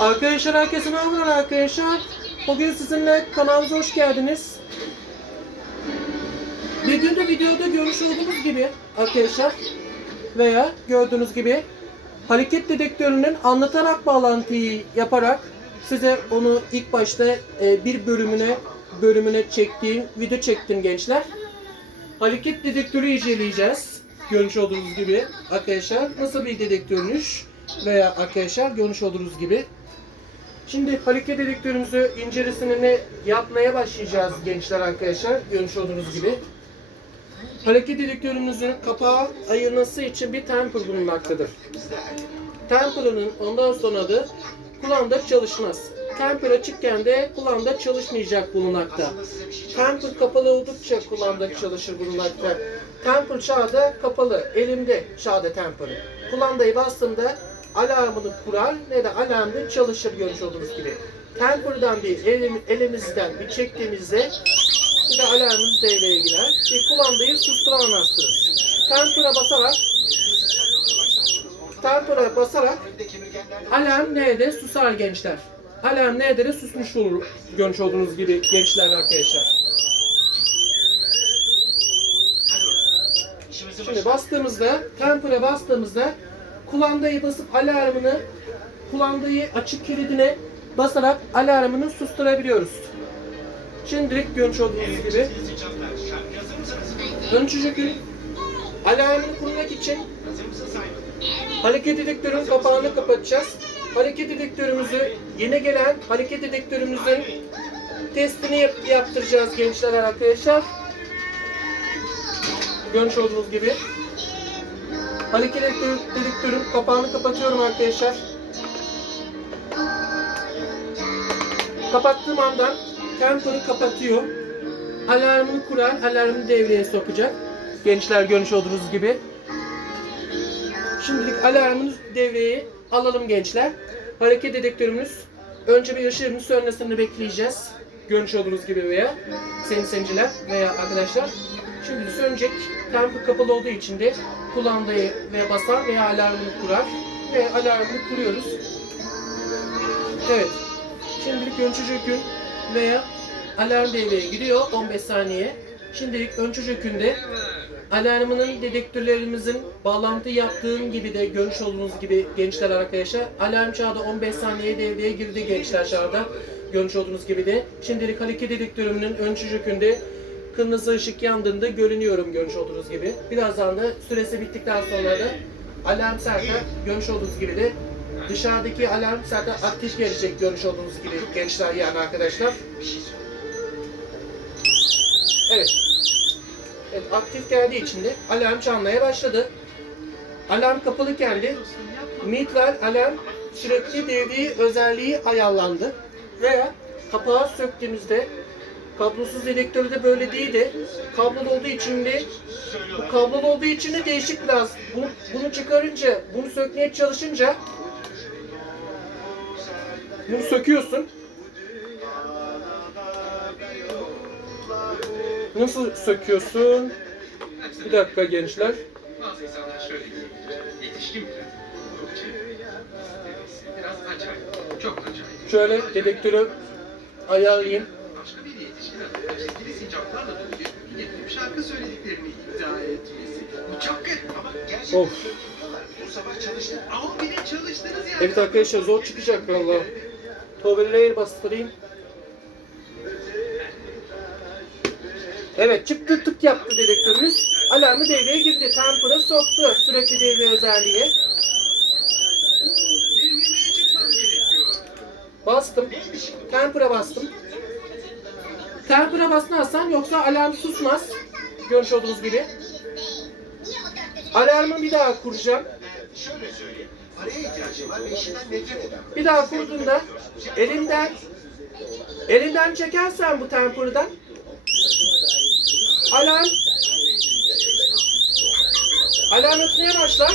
Arkadaşlar herkese merhabalar arkadaşlar. Bugün sizinle kanalımıza hoş geldiniz. Bir de videoda görmüş olduğunuz gibi arkadaşlar veya gördüğünüz gibi hareket dedektörünün anlatarak bağlantıyı yaparak size onu ilk başta e, bir bölümüne bölümüne çektiğim video çektim gençler. Hareket dedektörü inceleyeceğiz. Görmüş olduğunuz gibi arkadaşlar nasıl bir dedektörmüş veya arkadaşlar görmüş olduğunuz gibi. Şimdi hareket dedektörümüzü incelesini yapmaya başlayacağız gençler arkadaşlar. Görmüş olduğunuz gibi. Hareket dedektörümüzün kapağı ayırması için bir temper bulunmaktadır. Temper'ın ondan sonra da kulağında çalışmaz. Temper açıkken de kulağında çalışmayacak bulunmakta. Temper kapalı oldukça kulağında çalışır bulunmakta. Temper çağda kapalı, elimde çağda temper'ı. Kulağındayı bastığımda alarmını kurar ne de alarmını çalışır görmüş olduğunuz gibi. Temper'dan bir elim, elimizden bir çektiğimizde bir de alarmımız devreye girer. Bir kulağındayı susturamazsınız. Temper'a basarak Temper'a basarak alarm nerede susar gençler. Alarm nerede de susmuş olur görmüş olduğunuz gibi gençler arkadaşlar. Şimdi bastığımızda, temper'a bastığımızda kumandayı basıp alarmını, kumandayı açık kilidine basarak alarmını susturabiliyoruz. Şimdilik görmüş olduğunuz gibi. Önce alarmını kurmak için hareket dedektörün kapağını kapatacağız. Hareket dedektörümüzü yeni gelen hareket dedektörümüzün testini yap- yaptıracağız gençler arkadaşlar. Görmüş olduğunuz gibi. Hareket dedektör, dedektörün kapağını kapatıyorum arkadaşlar. Kapattığım andan temper'ı kapatıyor. Alarmını kurar, alarmını devreye sokacak. Gençler görmüş olduğunuz gibi. Şimdilik alarmını devreye alalım gençler. Hareket dedektörümüz önce bir ışığımın sönmesini bekleyeceğiz. Görmüş olduğunuz gibi veya sayın seyirciler veya arkadaşlar. Şimdi sönecek. Temper kapalı olduğu için de kulağındayı ve basar veya alarmını kurar. Ve alarmını kuruyoruz. Evet. Şimdilik ölçücü gün veya alarm devreye giriyor 15 saniye. Şimdilik ölçücü günde alarmının dedektörlerimizin bağlantı yaptığım gibi de görmüş olduğunuz gibi gençler arkadaşlar alarm çağda 15 saniye devreye girdi gençler çağda görmüş olduğunuz gibi de şimdilik hareket dedektörümün ön çocukünde kırmızı ışık yandığında görünüyorum görmüş olduğunuz gibi birazdan da süresi bittikten sonra da alarm zaten görmüş olduğunuz gibi de dışarıdaki alarm zaten aktif gelecek görmüş olduğunuz gibi gençler yani arkadaşlar evet Evet, aktif geldiği için de alarm çalmaya başladı. Alarm kapalı geldi. Mitral alarm sürekli devriye özelliği ayarlandı. Veya kapağı söktüğümüzde kablosuz dedektörü de böyle değildi. Kablolu olduğu için de bu kablolu olduğu için de değişik biraz. Bunu, bunu çıkarınca, bunu sökmeye çalışınca bunu söküyorsun. Nasıl söküyorsun? Bir dakika gençler. Bazı insanlar şöyle. Yetişkin bile. Biraz acayip. Çok acayip. Şöyle dedektörü ayarlayayım. Sincaplarla dolu bir şarkı söylediklerini iddia etmesi. Bu çok ama gerçekten Of. Bu sabah çalıştım. Ama benim çalıştığınız yer. Evet arkadaşlar zor çıkacak valla. Tower'ı bastırayım. Evet çıktı tık yaptı dedektörümüz. Alarmı devreye girdi. Temper'a soktu sürekli devre özelliği. Bastım. Temper'a bastım. Temper'a basmazsan yoksa alarm susmaz. Görmüş olduğunuz gibi. Alarmı bir daha kuracağım. Bir daha kurduğunda elinden elinden çekersen bu temper'dan alarm alarm ötmeye başlar.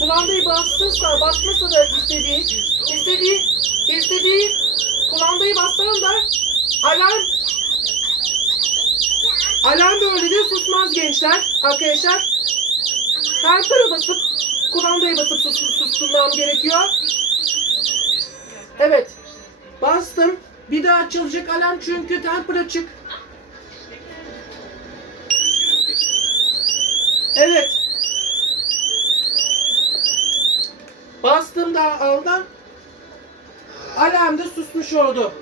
Kumandayı bastırsa, basmasa da istediği, istediği, istediği kumandayı bastıran da alarm alarm böyle de susmaz gençler, arkadaşlar. Temper'a basıp kumandayı basıp sus, susturmam gerekiyor. Evet. Bastım. Bir daha açılacak alarm çünkü temper açık. Evet. Bastım daha aldan. Alarm da susmuş oldu.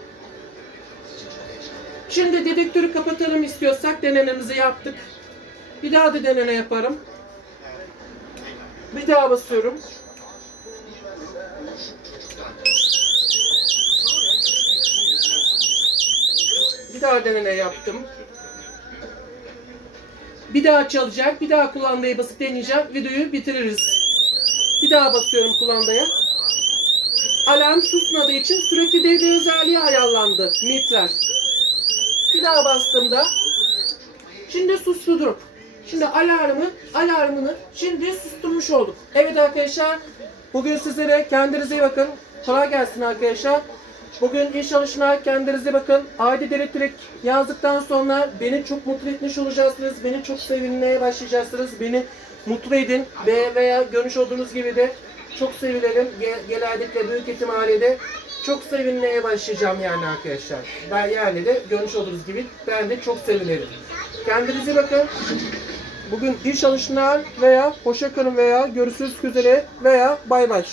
Şimdi dedektörü kapatalım istiyorsak denememizi yaptık. Bir daha da deneme yaparım. Bir daha basıyorum. Bir daha deneme yaptım. Bir daha çalacak. Bir daha kullandayı basıp deneyeceğim. Videoyu bitiririz. Bir daha basıyorum kullandaya. Alarm susmadığı için sürekli devre özelliği ayarlandı. Mitler. Daha bastığımda şimdi sustudur. Şimdi alarmı, alarmını şimdi susturmuş olduk. Evet arkadaşlar, bugün sizlere kendinize iyi bakın. Kolay gelsin arkadaşlar. Bugün iyi çalışmalar, kendinize bakın. Adi elektrik yazdıktan sonra beni çok mutlu etmiş olacaksınız. Beni çok sevinmeye başlayacaksınız. Beni mutlu edin ve veya görmüş olduğunuz gibi de çok sevinirim. Ge- genellikle büyük ihtimalle de çok sevinmeye başlayacağım yani arkadaşlar. Ben yani de görmüş olduğunuz gibi ben de çok sevinirim. Kendinize bakın. Bugün iyi çalışmalar veya hoşça kalın veya görüşürüz üzere veya bay bay.